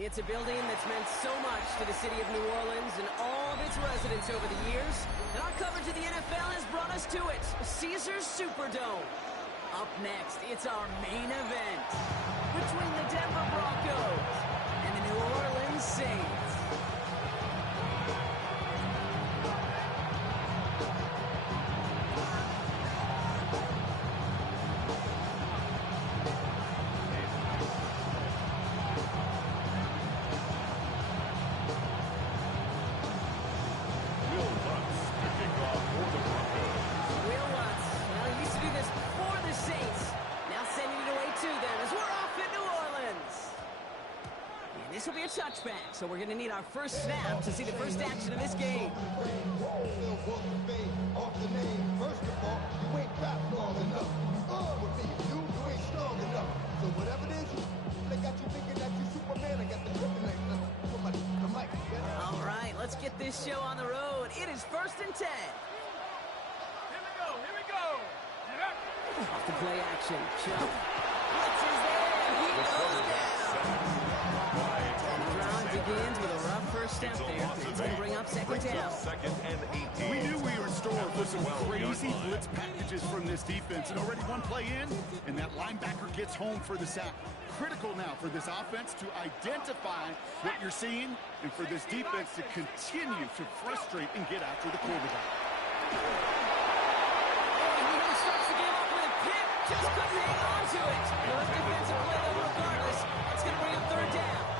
It's a building that's meant so much to the city of New Orleans and all of its residents over the years. And our coverage of the NFL has brought us to it, Caesars Superdome. Up next, it's our main event between the Denver Broncos and the New Orleans Saints. This will be a touchback, so we're going to need our first snap to see the first action of this game. Off the name. First of all, you ain't back long enough. With me, you ain't strong enough. So whatever it is, they got you thinking that you Superman. I got the kryptonite. Somebody, the mic. All right, let's get this show on the road. It is 1st and 10. Here we go. Yeah. Off the play action. Chubb. Blitz is there. He goes down. Begins with a rough first step there. It's going to bring up second down. Second and 18. We knew we were in store for some crazy blitz packages from this defense. And already one play in, and that linebacker gets home for the sack. Critical now for this offense to identify what you're seeing and for this defense to continue to frustrate and get after the quarterback. He starts the game off with a pick. Just couldn't hang on to it. Good defensive play though regardless. It's going to bring up third down.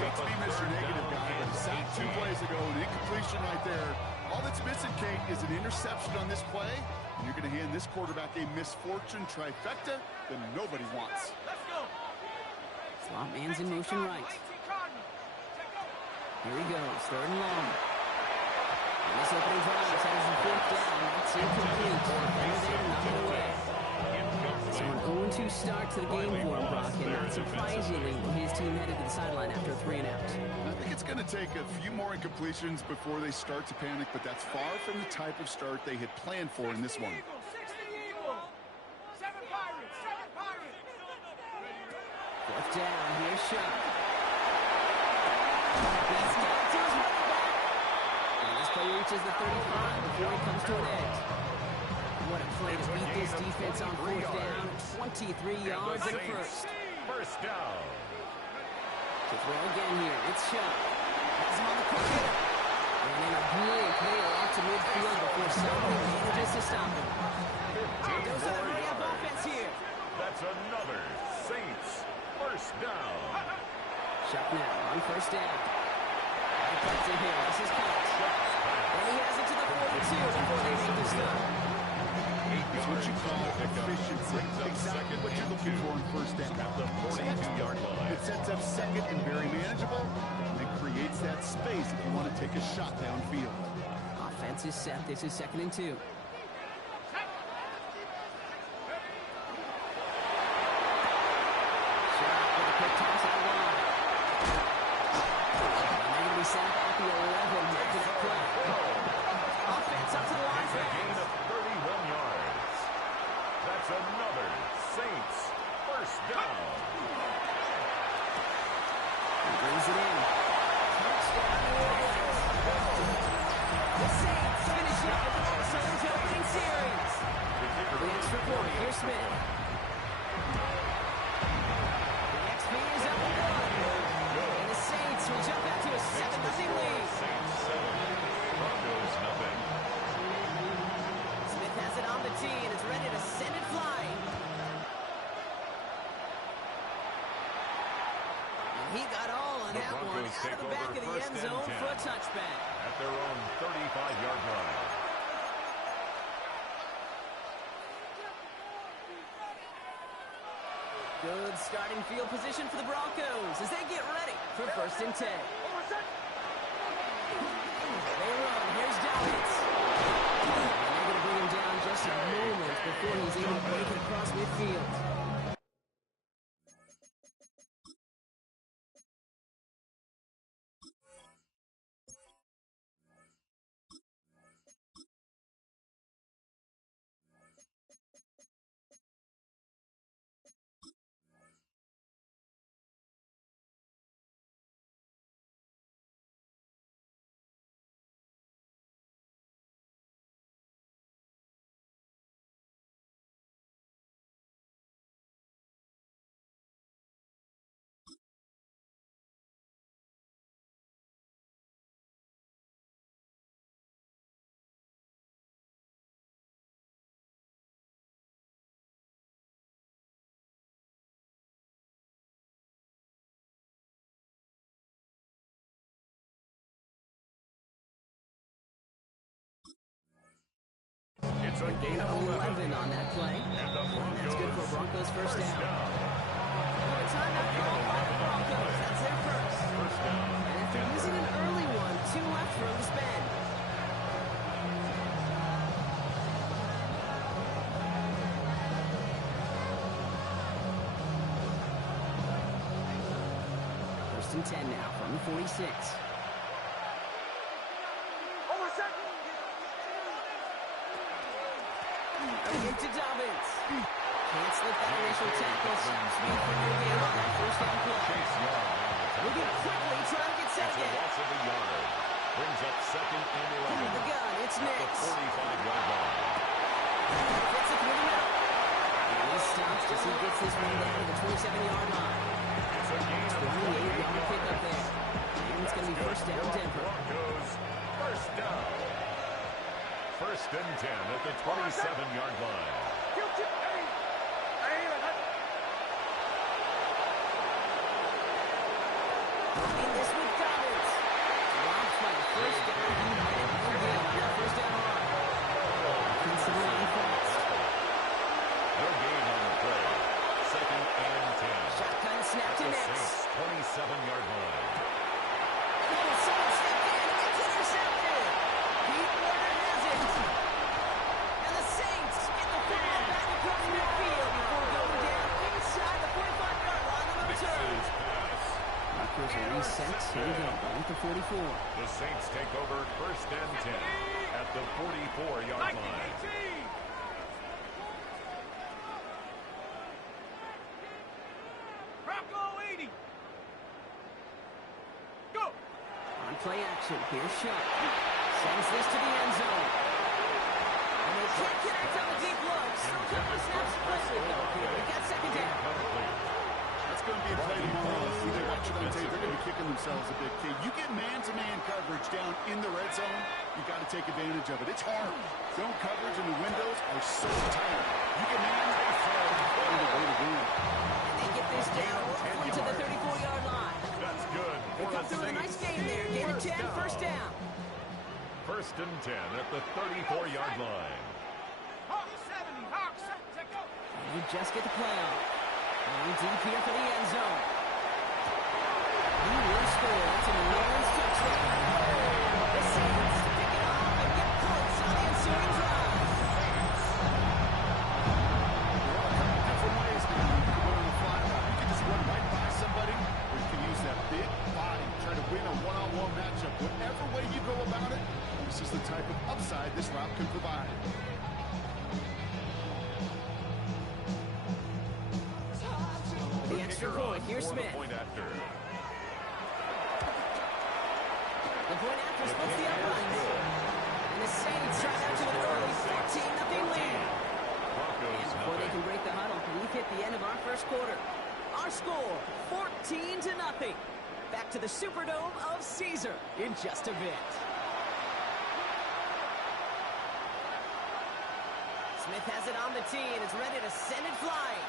Hate to be Mr. Negative guy, but a sack 2 plays ago, an incompletion right there. All that's missing, Kate, is an interception on this play, and you're going to hand this quarterback a misfortune trifecta that nobody wants. Let's go. Slot man's in motion right. Here he goes, 3rd and long. And this opening drive is headed for 4th down. That's incomplete. Defender there, knocked it away. So an 0-2 start to the game for him, Brock, and not surprisingly, his team headed to the sideline after a 3-and-out. I think it's going to take a few more incompletions before they start to panic, but that's far from the type of start they had planned for in this one. 6 7 Pirates. 7 Pirates. 4th down, here's Chubb. He's got to his running back. And this play reaches the 35 before he comes to an end. What a play to beat this defense on 4th down. 23 yards and a first. First down. To throw again here, it's Chubb. Has him on the quick hitter. And in a brilliant play off to midfield before somebody manages to stop him. Broncos are the hurry-up offense here. That's another Saints first down. Chubb now on 1st down. Right cuts in here. This is Cox. And he has it to the 42 before they make the stop. It's what you call efficiency. Exactly what you're looking for in 1st down. At the 42-yard line. It sets up 2nd and very manageable, and it creates that space if you want to take a shot downfield. Offense is set. This is 2nd and 2. Shot with a quick toss out wide. And they're going to be sent at the 11 after the play. Offense up to the line. It's a gain of 31 yards. That's another Saints first down. He brings it in. Touchdown, New Orleans. The Saints finish up the Minnesota's opening series. The extra point, here's Smith. The XP is up and good. And the Saints will jump out to a 7-0 lead. Saints 7, Broncos nothing. Smith has it on the tee and is ready to send it flying. And he got all on that one out of the back of the end zone for a touchback. At their own 35-yard line. Good starting field position for the Broncos as they get ready for 1st and 10. They run. Here's Dallas. And they're going to bring him down just a moment before he's able to break it across midfield. gain of 11 on that play. That's good for Broncos first down. A timeout called by the Broncos. That's their first. And after using an early one, 2 left for him to spend. First and 10 now from the 46. Again to Dobbins. Can't slip that initial tackle. Speed for no gain on that first down play. Moving quickly, trying to get set again. Loss of a yard. Brings up second and 11. Into the gun, it's Nix. 45-yard line. Gets it through the middle. And he stops as he gets this one down to the 27-yard line. It's a gain of 28-yard pickup there. And it's going to be first down Denver. Broncos, first down. First and 10 at the 27-yard line. In this with Dobbins. Dropped by the first down. He had it no gain on that first down run. Offensive line fast. No gain on the play. Second and 10. Shotgun snap to Nix. 27-yard line. Oh, someone stepped in. It's intercepted. Pete Warner has it. And the Saints get the football back across midfield before going down inside the 45-yard line on the return. Broncos are reset. Here we go. Going to 44. The Saints take over first and 10 at the 44-yard line. Bronco 80. Go. On play action. Here's Sharp. Sends this to the end zone. And they can't connect on the deep look. Still couple of snaps quickly though here. We got second down. That's going to be a play tomorrow. When they watch it on tape, they're going to be kicking themselves a bit. Kid, you get man-to-man coverage down in the red zone, you got to take advantage of it. It's hard. Zone coverage and the windows are so tight. You get man, they fall. Find a way to win. And they get this down roughly to the 34-yard line. That's good. They come through with a nice gain there. Gain of 10, first down. First and 10 at the 34-yard line. Hawk 70. Hawk 70. Go. And we just get the play on. Going deep here for the end zone. He will score. It's a New Orleans touchdown. The Saints pick it off and get points on the ensuing drive. There are a couple different ways now. You can win on the fly route. You can just run right by somebody, or you can use that big body, try to win a one-on-one matchup. Whatever way you go about it, this is the type of upside this route can provide. The extra point. Here's Smith. Point after. The point after splits the uprights. And the Saints try out to an early 14-0 lead. And before they can break the huddle, we've hit the end of our first quarter. Our score, 14-0. Back to the Superdome of Caesar in just a bit. Smith has it on the tee and is ready to send it flying.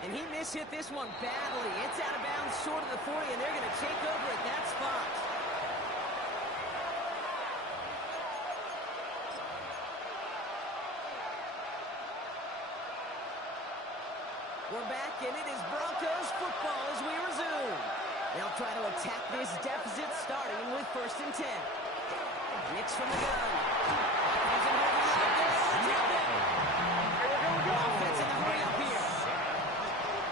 And he mishit this one badly. It's out of bounds short of the 40, and they're going to take over at that spot. We're back, and it is Broncos football as we resume. They'll try to attack this deficit, starting with first and 10. Nix from the gun. Offense in the hurry up here.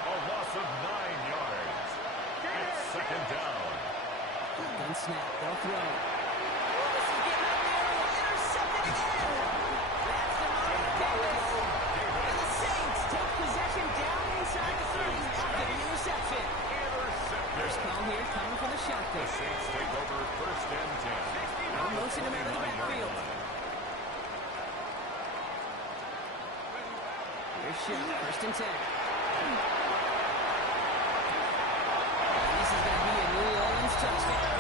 A loss of 9 yards. It's second down. Gun snap. They'll throw. This is getting out there. Intercepted again. That's the Mario Davis. And the Saints take possession down inside the 30 after the interception. First call here coming from the shotgun. The Saints take over first and 10. Now motion him out of the backfield. Here's Schiff. First and 10. This is going to be a New Orleans touchdown.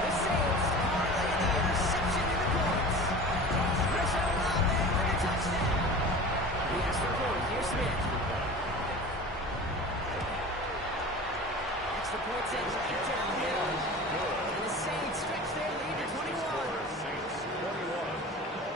The Saints parlay the interception into points. Pressure around there with a touchdown. The extra point. Here's Smith. Extra point sends right downhill. And the Saints stretch their lead to 21. Saints 21.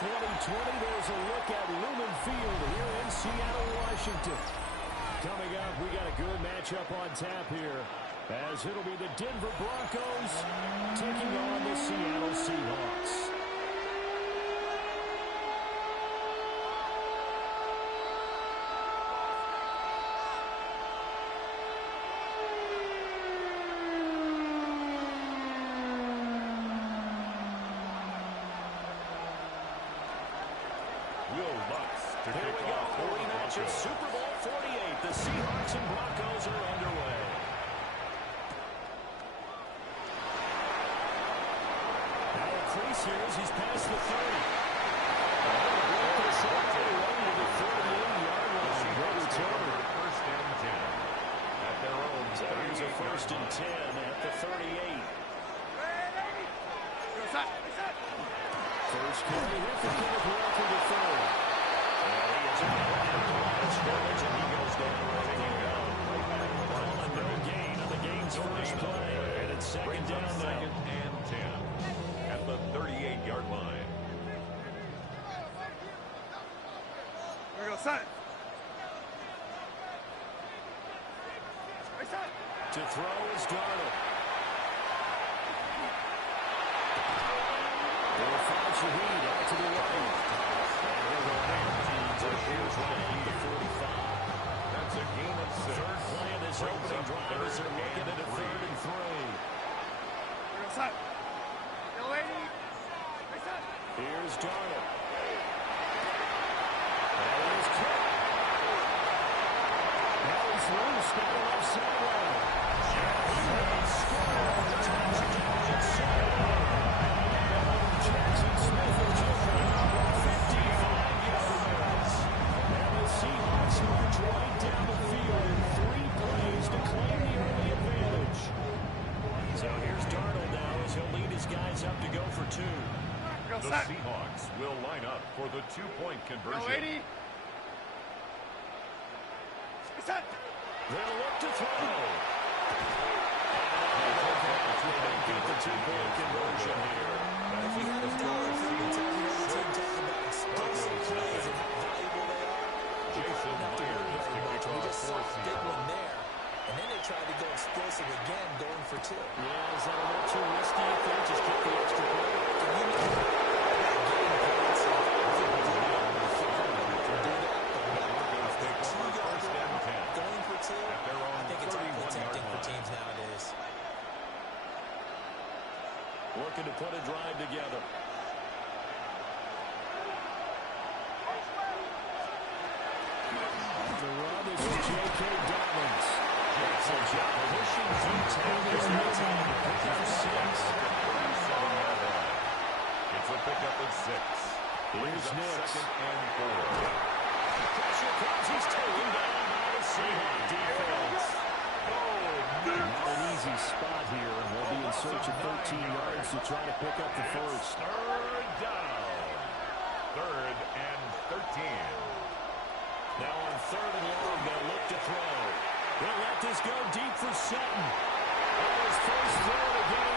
2020, there's a look at Lumen Field here in Seattle, Washington. Coming up, we got a good matchup on tap here, as it'll be the Denver Broncos taking on the Seattle Seahawks. Here we go, the rematch of Super Bowl 48. The Seahawks and Broncos are underway. Now a crease here as he's past the 30. The Broncos running to the 38-yard line. Great return. First and 10 at their own. So here's a first and 10 at the 38. First carry here for Kenneth Walker the third. Scrimmage, and he goes down no gain on the game's first play. And it's second down now. Second and 10 at the 38-yard line. Here we go, son. To throw is Darnold. They'll find Shaheed out to the right. Here's Ryan, the 45. That's a gain of 6. Third play of this opening drive as they're looking at a 3rd and 3. Here's Darnold. That is caught. Now he's loose, got it off sideline. Jackson Smith will jump out 55 yards. And the Seahawks march right down the field in 3 plays to claim the early advantage. So here's Darnold now as he'll lead his guys up to go for 2. The Seahawks will line up for the 2-point conversion. They'll look to throw. Get the 2-point conversion here. If you had a dollar for every time you heard the team talk about explosive plays and how valuable they are, Jason Myers to kick we off just saw a big one there, and then they tried to go explosive again, going for 2. Yeah, is that a little too risky if they just kick the extra point? Going for 2, I think it's awfully tempting for teams nowadays. Looking to put a drive together. The run is to J.K. Dobbins. Jackson pushing deep tackles no time to pick up 6. It's a pickup of 6. Here's Nix. Second and 4. Pressure comes. He's taken down by the Seahawks defense. Not an easy spot here. They'll be in search of 13 yards to try to pick up the first. Third down. 3rd and 13. Now on 3rd and long, they'll look to throw. They'll let this go deep for Sutton. On his first throw of the game.